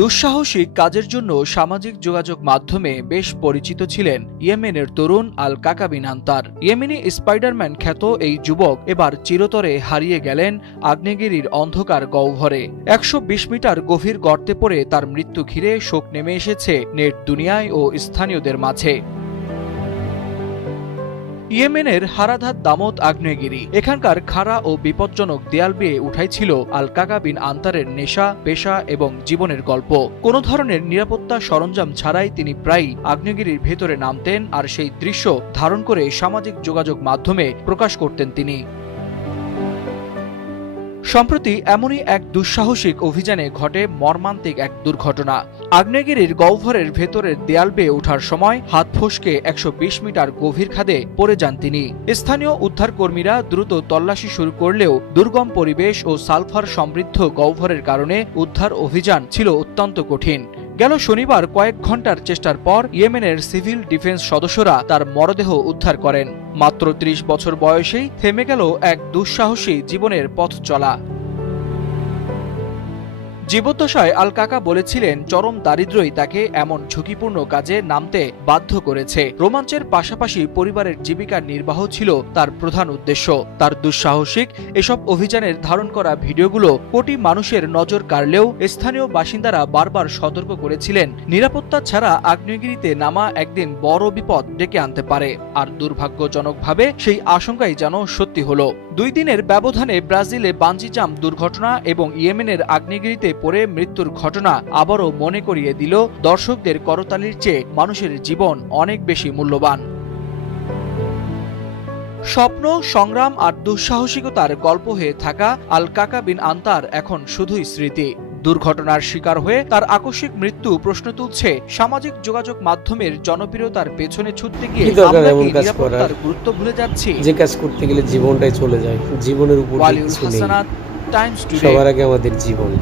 দুঃসাহসিক কাজের জন্য সামাজিক যোগাযোগ মাধ্যমে বেশ পরিচিত ছিলেন ইয়েমেনের তরুণ আল কাকা বিন আনতার। ইয়েমেনি স্পাইডারম্যান খ্যাত এই যুবক এবার চিরতরে হারিয়ে গেলেন আগ্নেয়গিরির অন্ধকার গহ্বরে। ১২০ মিটার গভীর গর্তে পড়ে তার মৃত্যু ঘিরে শোক নেমে এসেছে নেট দুনিয়ায় ও স্থানীয়দের মাঝে। ইয়েমেনের হারাধাত দামত আগ্নেয়গিরি, এখানকার খাড়া ও বিপজ্জনক দেয়াল বেয়ে উঠাইছিল আল কাকা বিন আনতারের নেশা, পেশা এবং জীবনের গল্প। কোনো ধরনের নিরাপত্তা সরঞ্জাম ছাড়াই তিনি প্রায়ই আগ্নেয়গিরির ভেতরে নামতেন আর সেই দৃশ্য ধারণ করে সামাজিক যোগাযোগ মাধ্যমে প্রকাশ করতেন তিনি। সম্প্রতি এমনই এক দুঃসাহসিক অভিযানে ঘটে মর্মান্তিক এক দুর্ঘটনা। আগ্নেয়গিরির গহ্বরের ভেতরের দেয়াল বেয়ে ওঠার সময় হাত ফসকে ১২০ মিটার গভীর খাদে পড়ে যান তিনি। স্থানীয় উদ্ধারকর্মীরা দ্রুত তল্লাশি শুরু করলেও দুর্গম পরিবেশ ও সালফার সমৃদ্ধ গহ্বরের কারণে উদ্ধার অভিযান ছিল অত্যন্ত কঠিন। গেল শনিবার কয়েক ঘন্টার চেষ্টার পর ইয়েমেনের সিভিল ডিফেন্স সদস্যরা তার মরদেহ উদ্ধার করেন। মাত্র ৩০ বছর বয়সেই থেমে গেল এক দুঃসাহসী জীবনের পথ চলা। জীবদ্দশায় আল কাকা বলেছিলেন, চরম দারিদ্র্যই তাকে এমন ঝুঁকিপূর্ণ কাজে নামতে বাধ্য করেছে। রোমাঞ্চের পাশাপাশি পরিবারের জীবিকা নির্বাহ ছিল তার প্রধান উদ্দেশ্য। তার দুঃসাহসিক এসব অভিযানের ধারণ করা ভিডিওগুলো কোটি মানুষের নজর কাড়লেও স্থানীয় বাসিন্দারা বারবার সতর্ক করেছিলেন, নিরাপত্তা ছাড়া আগ্নেয়গিরিতে নামা একদিন বড় বিপদ ডেকে আনতে পারে। আর দুর্ভাগ্যজনকভাবে সেই আশঙ্কাই যেন সত্যি হলো। ২ দিনের ব্যবধানে ব্রাজিলে বাঞ্জি জাম্প দুর্ঘটনা এবং ইয়েমেনের আগ্নেয়গিরিতে পড়ে মৃত্যুর ঘটনা আবারও মনে করিয়ে দিল, দর্শকদের করতালির চেয়ে মানুষের জীবন অনেক বেশি মূল্যবান। স্বপ্ন, সংগ্রাম আর দুঃসাহসিকতার গল্প হয়ে থাকা আল কাকা বিন আনতার এখন শুধুই স্মৃতি। দুর্ঘটনার শিকার হয়ে তার আকস্মিক মৃত্যু প্রশ্ন তুলছে সামাজিক যোগাযোগ মাধ্যমের জনপ্রিয়তার পেছনে ছুটতে গিয়ে আমরা কি নিরাপত্তার গুরুত্ব ভুলে যাচ্ছি? যে কাজ করতে গেলে জীবনটাই চলে যায়, জীবনের উপর ওয়ালিউল হাসানাত, টাইমস টুডে। সবার আগে আমাদের জীবন।